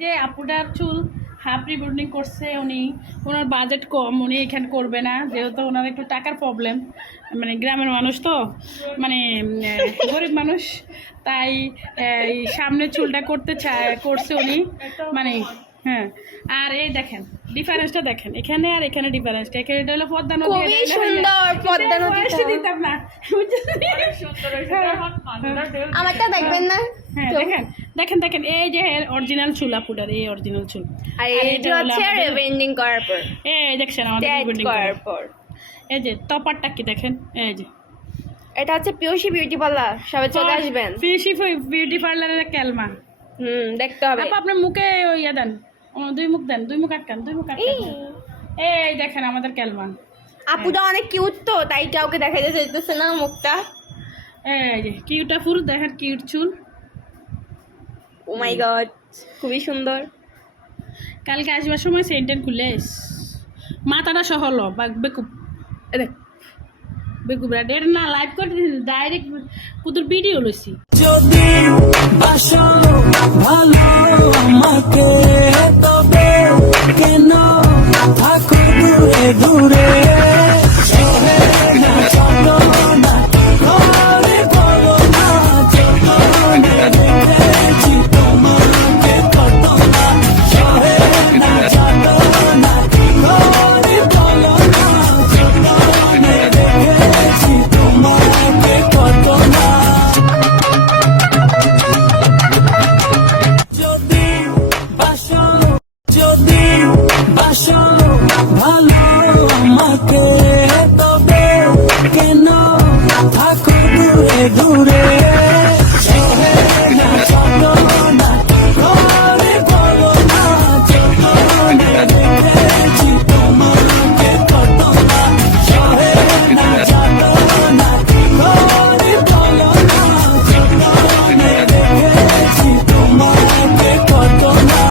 যে আপুটার চুল half rebonding করছে উনি, ওনার বাজেট কম, উনি এখানে করবে না যেহেতু ওনার একটু টাকার প্রবলেম, মানে গ্রামের মানুষ তো, মানে গরিব মানুষ, তাই এই সামনে চুলটা করছে উনি, মানে হ্যাঁ। আর এই দেখেন ডিফারেন্সটা দেখেন, এখানে আর এখানে ডিফারেন্সটা, এখানে এটা হলো পদ্মা নদী, খুবই সুন্দর পদ্মা নদীটা। দিতাম না আমারটা দেখবেন না? হ্যাঁ দেখেন দেখেন দেখেন, এই যে অরিজিনাল চুল আপুটার, এই অরিজিনাল চুল। আর এটা হচ্ছে রিবেন্ডিং করার পর, এই দেখছেন আমাদের ট্যাগ রিবন্ডিং করার পর। এই যে টপারটা কি দেখেন, এই যে এটা হচ্ছে পিওসি বিউটি পার্লার, সবাই চলে আসবেন। ফিশি বিউটি পার্লারের ক্যালমা। দেখতে হবে। আপা আপনার মুখে ইয়ে দেন, দুই মুখ দেন, দুই মুখ আটকান, দুই মুখ আটকান। এই দেখেন আমাদের ক্যালমা। আপুটা অনেক কিউট তো, তাই কাউকে দেখাইতে চাইতেছে না মুখটা। এই যে কিউটা ফুল দেখেন, কিউট চুল। ও মাই গড, খুবই সুন্দর। কালকে আসবার সময় সেন্টেন খুলে মাথাটা সহ লো বেকুব, দেখ বেকুব এটা না লাইভ করে ডাইরেক্ট পুতুর ভিডিও লইছি।